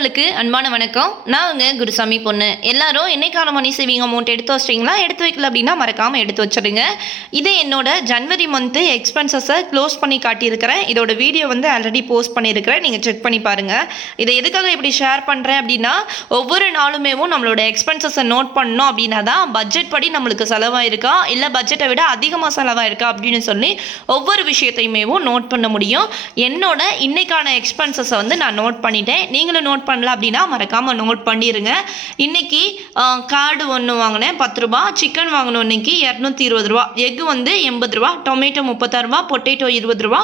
நண்பர்களுக்கு அன்பான வணக்கம். நான் உங்க குருசாமி பொண்ணு. எல்லாரும் என்னைக்கான மணி சேவிங் அமௌண்ட் எடுத்து வச்சிட்டீங்களா? எடுத்து வைக்கல அப்படின்னா மறக்காமல் எடுத்து வச்சிடுங்க. இது என்னோட ஜனவரி மந்த்து எக்ஸ்பென்சஸை க்ளோஸ் பண்ணி காட்டியிருக்கிறேன். இதோட வீடியோ வந்து ஆல்ரெடி போஸ்ட் பண்ணியிருக்கிறேன். நீங்கள் செக் பண்ணி பாருங்கள் இதை எதுக்காக இப்படி ஷேர் பண்ணுறேன் அப்படின்னா ஒவ்வொரு நாளுமேவும் நம்மளோட எக்ஸ்பென்சஸை நோட் பண்ணோம் அப்படின்னா தான் பட்ஜெட் படி நம்மளுக்கு செலவாயிருக்கா? இல்லை பட்ஜெட்டை விட அதிகமாக செலவாயிருக்கா? அப்படின்னு சொல்லி ஒவ்வொரு விஷயத்தையுமேவும் நோட் பண்ண முடியும். என்னோட இன்னைக்கான எக்ஸ்பென்சஸை வந்து நான் நோட் பண்ணிட்டேன். நீங்களும் நோட் பண்ணல அப்படின்னா மறக்காமல் நோட் பண்ணிடுங்க இன்றைக்கி கார்டு ஒன்று வாங்கினேன் பத்து ரூபா. சிக்கன் வாங்கினோம் இன்னைக்கு இரநூத்தி இருபது ரூபா. எக் வந்து எண்பது ரூபா. டொமேட்டோ முப்பத்தாறு ரூபா. பொட்டேட்டோ இருபது ரூபா.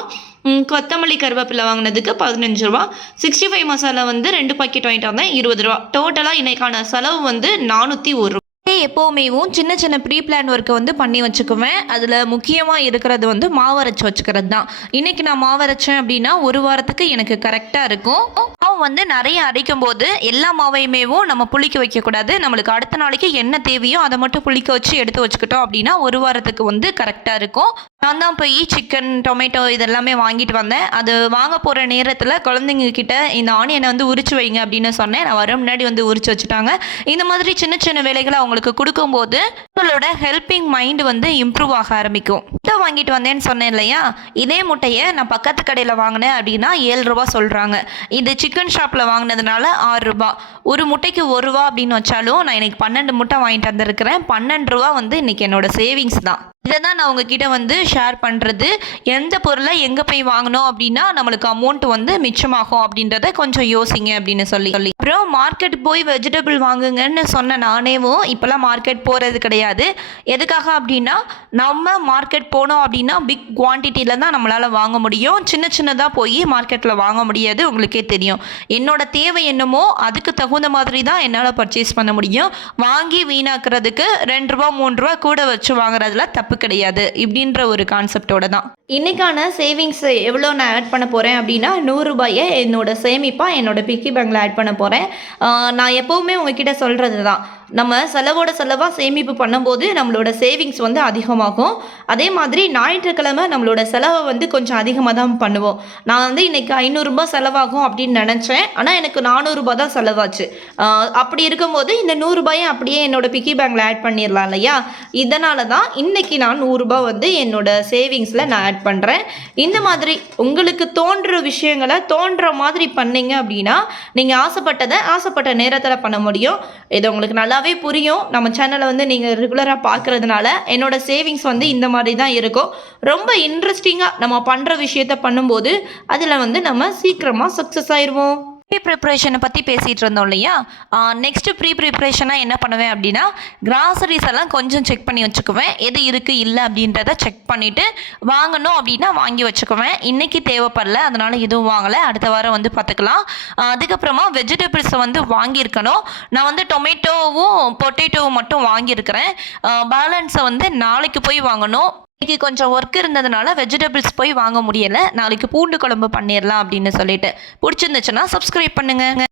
கொத்தமல்லி கருவேப்பிலை வாங்கினதுக்கு பதினஞ்சு ரூபா. சிக்ஸ்டி ஃபைவ் மசாலா வந்து ரெண்டு பாக்கெட் வாங்கிட்டு வந்தேன் இருபது ரூபா. டோட்டலாக இன்றைக்கான செலவு வந்து நானூற்றி ஒரு ரூபா. எப்போவுமேவும் சின்ன சின்ன ப்ரீ பிளான் ஒர்க்கை வந்து பண்ணி வச்சுக்குவேன். அதில் முக்கியமாக இருக்கிறது வந்து மாவரைச்சி வச்சுக்கிறது தான் இன்றைக்கி நான் மாவரைச்சேன் அப்படின்னா ஒரு வாரத்துக்கு எனக்கு கரெக்டாக இருக்கும். மாவு வந்து நிறைய அரைக்கும் போது எல்லா மாவையுமேவும் நம்ம புளிக்க வைக்கக்கூடாது. நம்மளுக்கு அடுத்த நாளைக்கு என்ன தேவையோ அதை மட்டும் புளிக்க வச்சு எடுத்து வச்சுக்கிட்டோம் அப்படின்னா ஒரு வாரத்துக்கு வந்து கரெக்டாக இருக்கும். நான் தான் போய் சிக்கன் டொமேட்டோ இதெல்லாமே வாங்கிட்டு வந்தேன். அது வாங்க போகிற நேரத்தில் குழந்தைங்க கிட்ட இந்த ஆனியனை வந்து உரிச்சு வைங்க அப்படின்னு சொன்னேன். நான் வர முன்னாடி வந்து உரிச்சு வச்சுட்டாங்க. இந்த மாதிரி சின்ன சின்ன வேலைகளை அவங்களுக்கு கொடுக்கும்போது உங்களோட ஹெல்பிங் மைண்டு வந்து இம்ப்ரூவ் ஆக ஆரம்பிக்கும். முட்டை வாங்கிட்டு வந்தேன்னு சொன்னேன் இல்லையா? இதே முட்டையை நான் பக்கத்து கடையில் வாங்கினேன் அப்படின்னா ஏழு ரூபா சொல்கிறாங்க இது சிக்கன் ஷாப்பில் வாங்கினதுனால ஆறு ரூபா. ஒரு முட்டைக்கு ஒரு ரூபா அப்படின்னு வச்சாலும் நான் இன்னைக்கு பன்னெண்டு முட்டை வாங்கிட்டு வந்திருக்கிறேன். பன்னெண்டு ரூபா வந்து இன்னைக்கு என்னோட சேவிங்ஸ் தான். இதை தான் நான் உங்ககிட்ட வந்து ஷேர் பண்ணுறது எந்த பொருளை எங்கே போய் வாங்கினோம் அப்படின்னா நம்மளுக்கு அமௌண்ட் வந்து மிச்சமாகும் அப்படின்றத கொஞ்சம் யோசிங்க அப்படின்னு சொல்லி. சொல்லி அப்புறம் மார்க்கெட் போய் வெஜிடபிள் வாங்குங்கன்னு சொன்ன நானேவும் இப்போல்லாம் மார்க்கெட் போகிறது கிடையாது. எதுக்காக அப்படின்னா நம்ம மார்க்கெட் போனோம் அப்படின்னா பிக் குவான்டிட்டியில் தான் நம்மளால் வாங்க முடியும். சின்ன சின்னதாக போய் மார்க்கெட்டில் வாங்க முடியாது உங்களுக்கே தெரியும். என்னோட தேவை என்னமோ அதுக்கு தகுந்த மாதிரி தான் என்னால் பர்ச்சேஸ் பண்ண முடியும். வாங்கி வீணாக்குறதுக்கு ரெண்டு ரூபா மூணு ரூபா கூட வச்சு வாங்குறதுல தப்பு கிடையாது இப்படின்ற ஒரு கான்செப்டோட தான். இன்றைக்கான சேவிங்ஸ் எவ்வளோ நான் ஆட் பண்ண போகிறேன் அப்படின்னா நூறுரூபாயை என்னோட சேமிப்பாக என்னோட பிக்கி பேங்கில் ஆட் பண்ண போகிறேன் நான் எப்போவுமே உங்ககிட்ட சொல்கிறது தான். நம்ம செலவோட செலவாக சேமிப்பு பண்ணும்போது நம்மளோட சேவிங்ஸ் வந்து அதிகமாகும். அதே மாதிரி ஞாயிற்றுக்கிழமை நம்மளோட செலவை வந்து கொஞ்சம் அதிகமாக தான் பண்ணுவோம். நான் வந்து இன்றைக்கி ஐநூறுரூபா செலவாகும் அப்படின்னு நினச்சேன். ஆனால் எனக்கு நானூறுரூபா தான் செலவாச்சு. அப்படி இருக்கும்போது இந்த நூறுரூபாயும் அப்படியே என்னோட பிக்கி பேங்கில் ஆட் பண்ணிடலாம் இல்லையா? இதனால தான் இன்னைக்கு நான் நூறுரூபா வந்து என்னோட சேவிங்ஸில் நான் ஆட் பண்ணுறேன் இந்த மாதிரி உங்களுக்கு தோன்ற விஷயங்களை தோன்ற மாதிரி பண்ணீங்க அப்படின்னா நீங்கள் ஆசைப்பட்டதை ஆசைப்பட்ட நேரத்தில் பண்ண முடியும். இது உங்களுக்கு நல்லாவே புரியும். நம்ம சேனலை வந்து நீங்கள் ரெகுலராக பார்க்குறதுனால என்னோட சேவிங்ஸ் வந்து இந்த மாதிரி தான் இருக்கும். ரொம்ப இன்ட்ரெஸ்டிங்காக நம்ம பண்ணுற விஷயத்த பண்ணும்போது அதில் வந்து நம்ம சீக்கிரமாக சக்ஸஸ் ஆயிடுவோம் ப்ரீ ப்ரிப்ரேஷனை பற்றி பேசிகிட்டு இருந்தோம் இல்லையா? நெக்ஸ்ட்டு ப்ரீ ப்ரிப்ரேஷனாக என்ன பண்ணுவேன் அப்படின்னா கிராசரிஸ் எல்லாம் கொஞ்சம் செக் பண்ணி வச்சுக்குவேன். எது இருக்குது இல்லை அப்படின்றத செக் பண்ணிவிட்டு வாங்கணும் அப்படின்னா வாங்கி வச்சுக்குவேன். இன்றைக்கி தேவைப்படல அதனால் எதுவும் வாங்கலை. அடுத்த வாரம் வந்து பார்த்துக்கலாம். அதுக்கப்புறமா வெஜிடபிள்ஸை வந்து வாங்கியிருக்கணும். நான் வந்து டொமேட்டோவும் பொட்டேட்டோவும் மட்டும் வாங்கியிருக்கிறேன். பேலன்ஸை வந்து நாளைக்கு போய் வாங்கணும். இன்னைக்கு கொஞ்சம் ஒர்க் இருந்ததுனால வெஜிடபிள்ஸ் போய் வாங்க முடியலை. நாளைக்கு பூண்டு குழம்பு பண்ணிடலாம் அப்படின்னு சொல்லிட்டு. பிடிச்சிருந்துச்சுன்னா சப்ஸ்கிரைப் பண்ணுங்க.